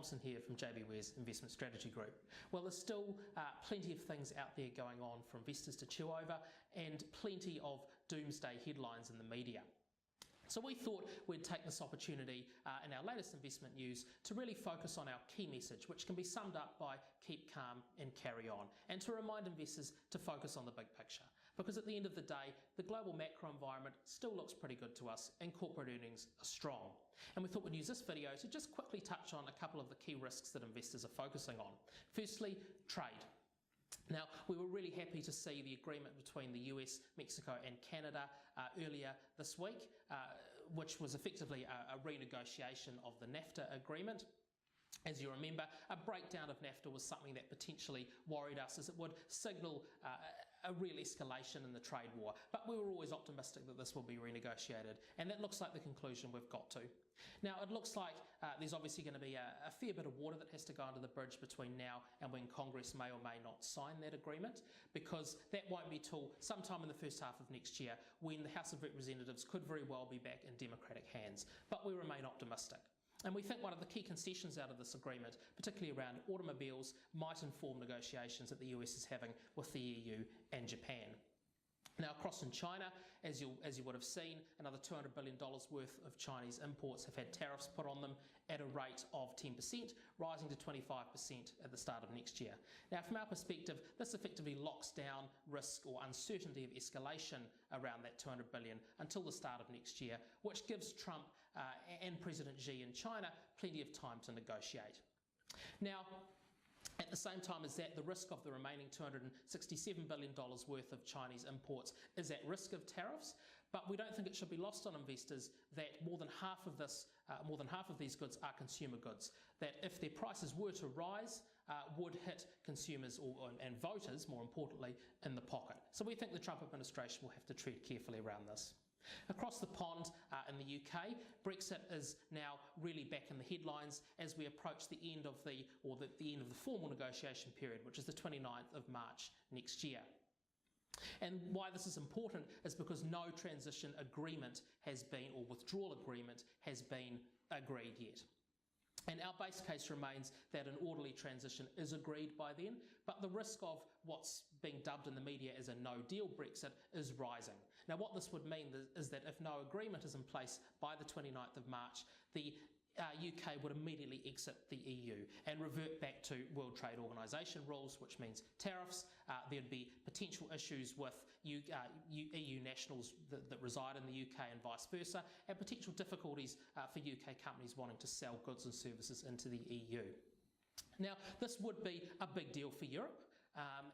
Thompson here from JBWere's Investment Strategy Group. Well, there's still plenty of things out there going on for investors to chew over and plenty of doomsday headlines in the media. So we thought we'd take this opportunity in our latest investment news to really focus on our key message, which can be summed up by keep calm and carry on, and to remind investors to focus on the big picture. Because at the end of the day, the global macro environment still looks pretty good to us and corporate earnings are strong. And we thought we'd use this video to just quickly touch on a couple of the key risks that investors are focusing on. Firstly, trade. Now, we were really happy to see the agreement between the US, Mexico and Canada earlier this week, which was effectively a renegotiation of the NAFTA agreement. As you remember, a breakdown of NAFTA was something that potentially worried us, as it would signal a real escalation in the trade war. But we were always optimistic that this will be renegotiated, and that looks like the conclusion we've got to. Now, it looks like there's obviously going to be a fair bit of water that has to go under the bridge between now and when Congress may or may not sign that agreement, because that won't be till sometime in the first half of next year, when the House of Representatives could very well be back in Democratic hands. But we remain optimistic. And we think one of the key concessions out of this agreement, particularly around automobiles, might inform negotiations that the US is having with the EU and Japan. Now, across in China, as you would have seen, another $200 billion worth of Chinese imports have had tariffs put on them at a rate of 10%, rising to 25% at the start of next year. Now, from our perspective, this effectively locks down risk or uncertainty of escalation around that $200 billion until the start of next year, which gives Trump and President Xi in China plenty of time to negotiate. Now, at the same time as that, the risk of the remaining $267 billion worth of Chinese imports is at risk of tariffs, but we don't think it should be lost on investors that more than half of these goods are consumer goods, that if their prices were to rise, would hit consumers and voters, more importantly, in the pocket. So we think the Trump administration will have to tread carefully around this. Across the pond in the UK, Brexit is now really back in the headlines as we approach the end of the formal negotiation period, which is the 29th of March next year. And why this is important is because no transition agreement has been, or withdrawal agreement has been agreed yet. And our base case remains that an orderly transition is agreed by then, but the risk of what's being dubbed in the media as a no-deal Brexit is rising. Now, what this would mean is that if no agreement is in place by the 29th of March, the UK would immediately exit the EU and revert back to World Trade Organization rules, which means tariffs. There'd be potential issues with EU nationals that reside in the UK and vice versa, and potential difficulties for UK companies wanting to sell goods and services into the EU. Now, this would be a big deal for Europe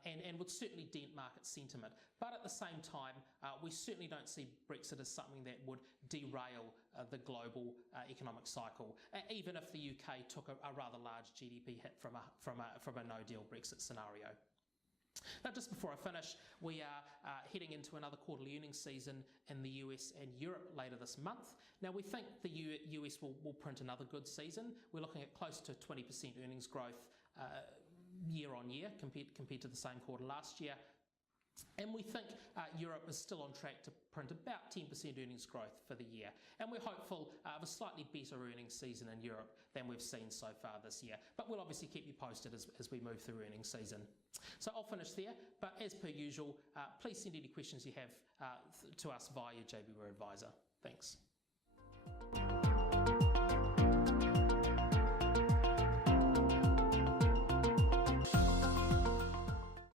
and would certainly dent market sentiment. But at the same time, we certainly don't see Brexit as something that would derail the global economic cycle, even if the UK took a rather large GDP hit from a no-deal Brexit scenario. Now, just before I finish, we are heading into another quarterly earnings season in the US and Europe later this month. Now, we think the US will print another good season. We're looking at close to 20% earnings growth year on year compared to the same quarter last year. And we think Europe is still on track to print about 10% earnings growth for the year. And we're hopeful of a slightly better earnings season in Europe than we've seen so far this year. But we'll obviously keep you posted as we move through earnings season. So I'll finish there, but as per usual, please send any questions you have to us via your JBWere advisor. Thanks.